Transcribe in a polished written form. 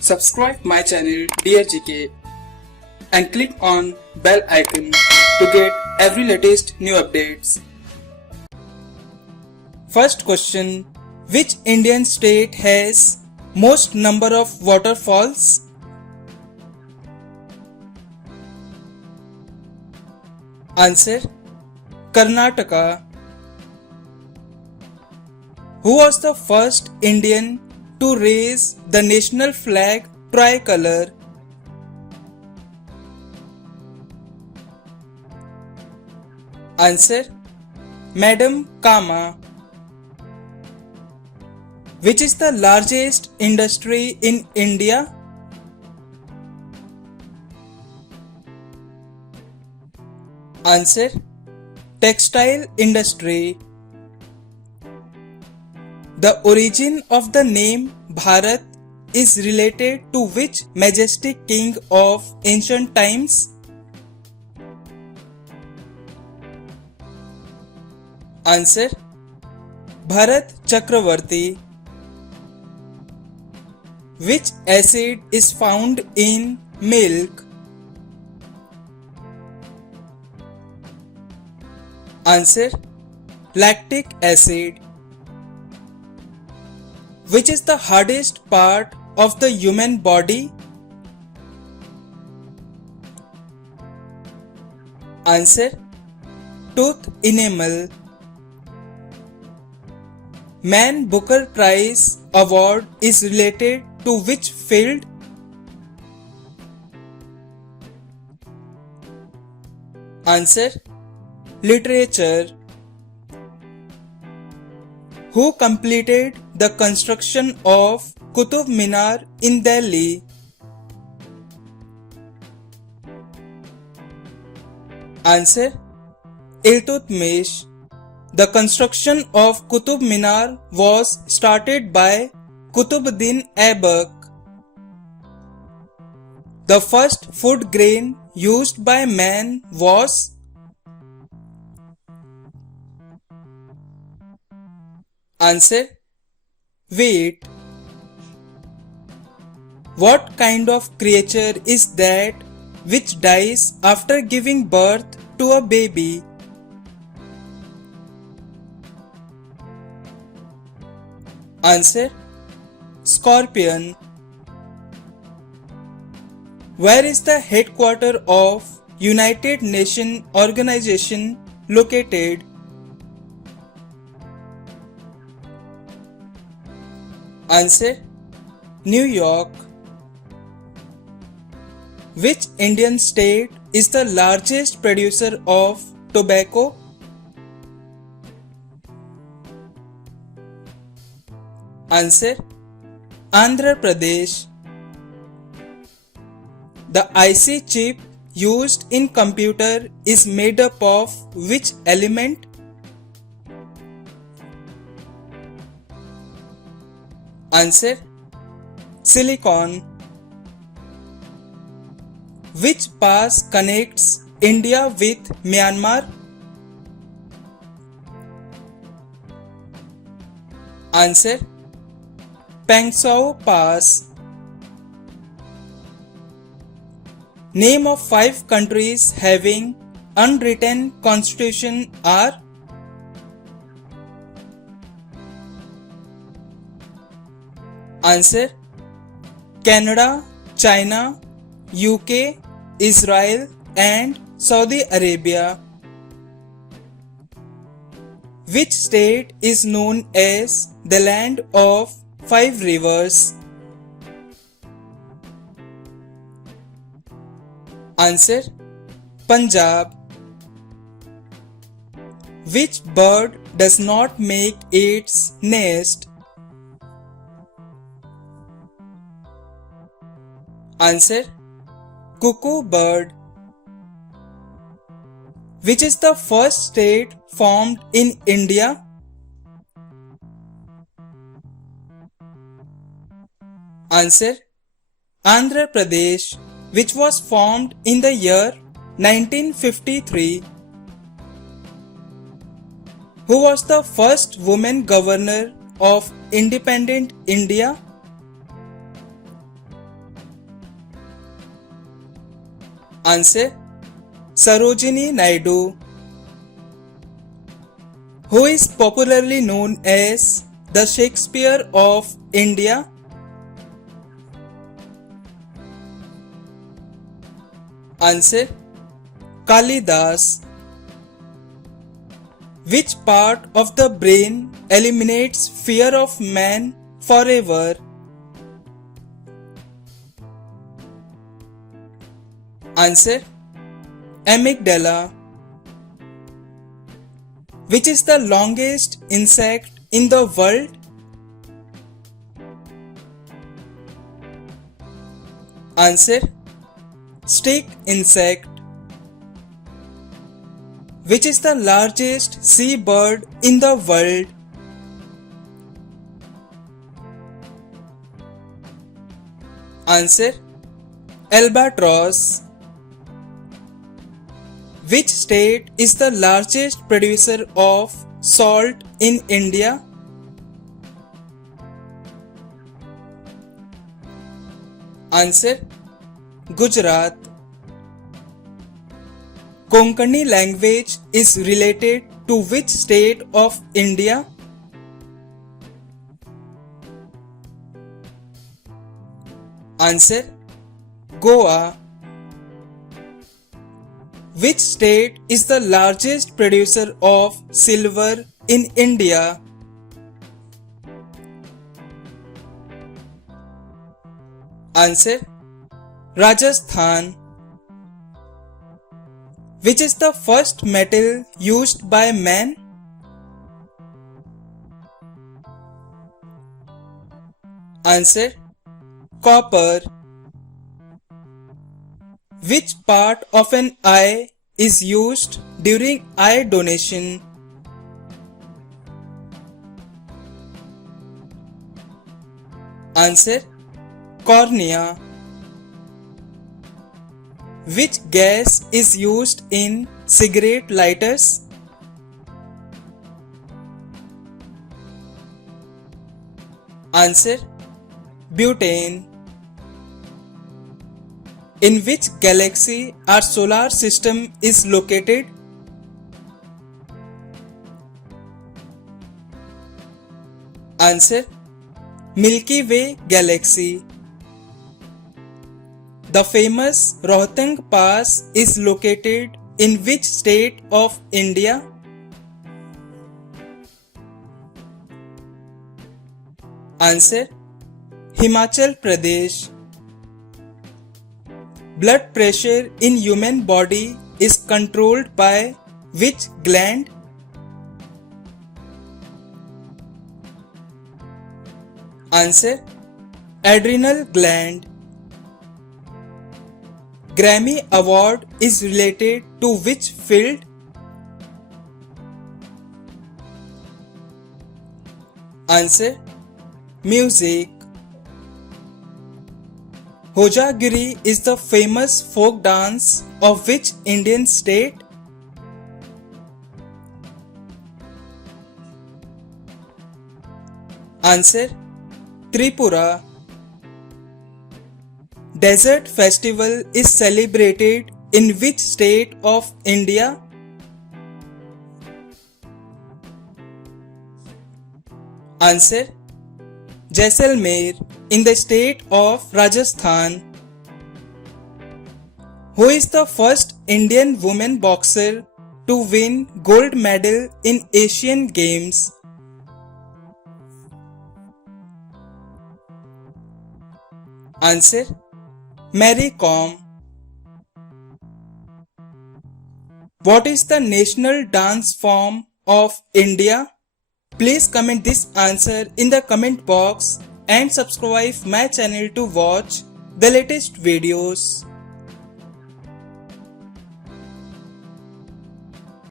Subscribe my channel Dear GK and click on bell icon to get every latest new updates. First question: which Indian state has most number of waterfalls? Answer: Karnataka. Who was the first Indian to raise the national flag tricolor? Answer: Madam Kama. Which is the largest industry in India? Answer: textile industry. The origin of the name Bharat is related to which majestic king of ancient times? Answer: Bharat Chakravarti. Which acid is found in milk? Answer: lactic acid. Which is the hardest part of the human body? Answer: tooth enamel. Man Booker Prize award is related to which field? Answer: literature. Who completed the construction of Qutub Minar in Delhi? Answer: Iltutmish. The construction of Qutub Minar was started by Qutubuddin Aibak. The first food grain used by man was? Answer: wheat. What kind of creature is that which dies after giving birth to a baby? Answer: scorpion. Where is the headquarters of United Nations Organization located? Answer: New York. Which Indian state is the largest producer of tobacco? Answer: Andhra Pradesh. The IC chip used in computer is made up of which element? Answer: silicon. Which pass connects India with Myanmar? Answer: Pangsau Pass. Name of 5 countries having unwritten constitution are? Answer: Canada, China, UK, Israel and Saudi Arabia. Which state is known as the land of 5 rivers? Answer: Punjab. Which bird does not make its nest? Answer: cuckoo bird. Which is the first state formed in India? Answer: Andhra Pradesh, which was formed in the year 1953. Who was the first woman governor of independent India? Answer: Sarojini Naidu. Who is popularly known as the Shakespeare of India? Answer: Kalidas. Which part of the brain eliminates fear of man forever? Answer: Amygdala. Which is the longest insect in the world? Answer: Stick insect. Which is the largest sea bird in the world? Answer: Albatross. Which state is the largest producer of salt in India? Answer: Gujarat. Konkani language is related to which state of India? Answer: Goa. Which state is the largest producer of silver in India? Answer: Rajasthan. Which is the first metal used by man? Answer: Copper. Which part of an eye is used during eye donation? Answer: Cornea. Which gas is used in cigarette lighters? Answer: Butane. In which galaxy our solar system is located? Answer: Milky Way galaxy. The famous Rohtang Pass is located in which state of India? Answer: Himachal Pradesh. Blood pressure in human body is controlled by which gland? Answer: Adrenal gland. Grammy Award is related to which field? Answer: Music. Hojagiri is the famous folk dance of which Indian state? Answer: Tripura. Desert festival is celebrated in which state of India? Answer: Jaisalmer in the state of Rajasthan. Who is the first Indian woman boxer to win gold medal in Asian Games? Answer: Mary Kom. What is the national dance form of India? Please comment this answer in the comment box and subscribe my channel to watch the latest videos.